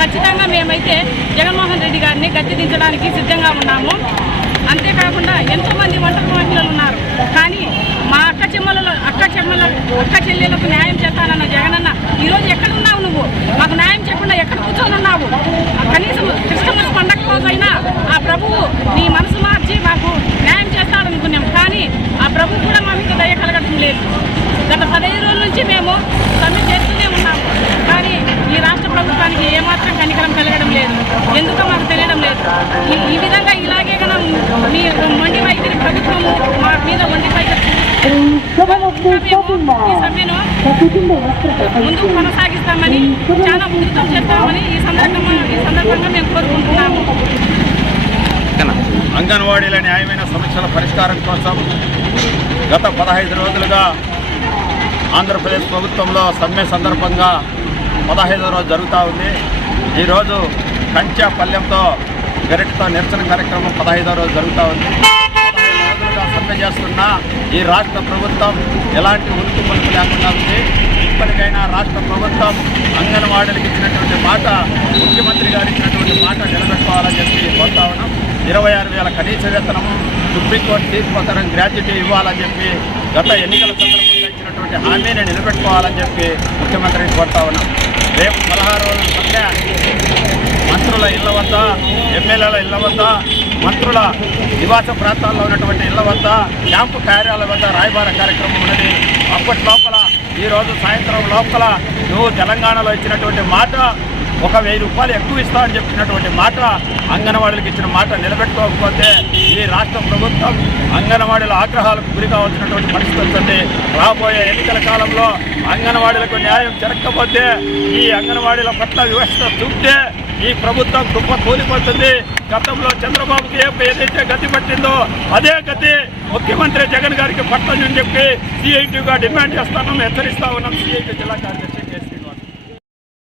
ఖచ్చితంగా మేమైతే జగన్మోహన్ రెడ్డి గారిని గద్దె దించడానికి సిద్ధంగా ఉన్నాము. అంతేకాకుండా ఎంతోమంది ఒంటరి మహిళలు ఉన్నారు. కానీ మా అక్క చెమ్మలలో అక్క చెమ్మల అక్క చెల్లెలకు న్యాయం చేస్తానన్న జగనన్న ఈరోజు ఎక్కడున్నావు నువ్వు? మాకు న్యాయం చెప్పకుండా ఎక్కడ కూర్చొని ఉన్నావు కనీసం క్రిస్టమస్ పండగ రోజైనా ఆ ప్రభువు నీ మనసు మార్చి మాకు న్యాయం చేస్తాడనుకున్నాం. కానీ ఆ ప్రభువు కూడా మా మీద దయ కలగడం లేదు. గత పదహైదు రోజుల నుంచి మేము సమ్మె చేస్తూనే ఉన్నాము కానీ ఈ రాష్ట్ర ప్రభుత్వానికి ఏమాత్రం కనికరం కలగడం లేదు. ఎందుకో మాకు తెలియడం లేదు. ఈ- విధంగా ఇలాగే కనుక మీ మొండి వైఖరి ప్రభుత్వము మా మీద మొండి వైఖరి సమ్మెను ముందుకు కొనసాగిస్తామని చాలా ముందుతో చెప్తామని ఈ సందర్భంగా ఈ సందర్భంగా మేము కోరుకుంటున్నాము. అంగన్వాడీల న్యాయమైన సమస్యల పరిష్కారం కోసం గత పదహైదు రోజులుగా ఆంధ్రప్రదేశ్ ప్రభుత్వంలో సమ్మె సందర్భంగా పదహైదో రోజు జరుగుతూ ఉంది. ఈరోజు కంచె పల్లెంతో గరిటతో నిరసన కార్యక్రమం పదహైదో రోజు జరుగుతూ ఉంది. పదహైదు సమ్మె చేస్తున్న ఈ రాష్ట్ర ప్రభుత్వం ఎలాంటి ఉనికి పలుపు లేకుండా ఉంది. ఇప్పటికైనా రాష్ట్ర ప్రభుత్వం అంగన్వాడీలకు ఇచ్చినటువంటి మాట ముఖ్యమంత్రి గారు ఇచ్చినటువంటి మాట నిలబెట్టుకోవాలని చెప్పి కోరుతా ఉన్నాం. ఇరవై ఆరు వేల కనీస వేతనము సుప్రీంకోర్టు తీర్పు ప్రకారం గ్రాడ్యుటీ ఇవ్వాలని చెప్పి గత ఎన్నికల సందర్భంగా ఇచ్చినటువంటి హామీని నిలబెట్టుకోవాలని చెప్పి ముఖ్యమంత్రిని కోరుతా ఉన్నాం. రేపు పదహారు రోజుల సమ్మె మంత్రుల ఇళ్ళ వద్ద ఎమ్మెల్యేల ఇళ్ళ వద్ద మంత్రుల నివాస ప్రాంతాల్లో ఉన్నటువంటి ఇళ్ళ వద్ద క్యాంపు కార్యాలయాల వద్ద రాయబార కార్యక్రమం ఉన్నది. అప్పటి లోపల ఈరోజు సాయంత్రం లోపల నువ్వు తెలంగాణలో ఇచ్చినటువంటి మాట ఒక వెయ్యి రూపాయలు ఎక్కువ ఇస్తా అని చెప్పినటువంటి మాట అంగన్వాడీలకు ఇచ్చిన మాట నిలబెట్టుకోకపోతే ఈ రాష్ట్ర ప్రభుత్వం అంగన్వాడీల ఆగ్రహాలకు గురి కావాల్సినటువంటి పరిస్థితి వస్తుంది. రాబోయే ఎన్నికల కాలంలో అంగన్వాడీలకు న్యాయం జరగకపోతే ఈ అంగన్వాడీల పట్ల వ్యవస్థ చూపితే ఈ ప్రభుత్వం కుప్ప కూలిపోతుంది గతంలో చంద్రబాబుకి ఏదైతే గతి పట్టిందో అదే గతి ముఖ్యమంత్రి జగన్ గారికి పట్టదని చెప్పి సిఐటిగా డిమాండ్ చేస్తాను హెచ్చరిస్తా ఉన్నాం. సిఐటి జిల్లా కార్యదర్శి.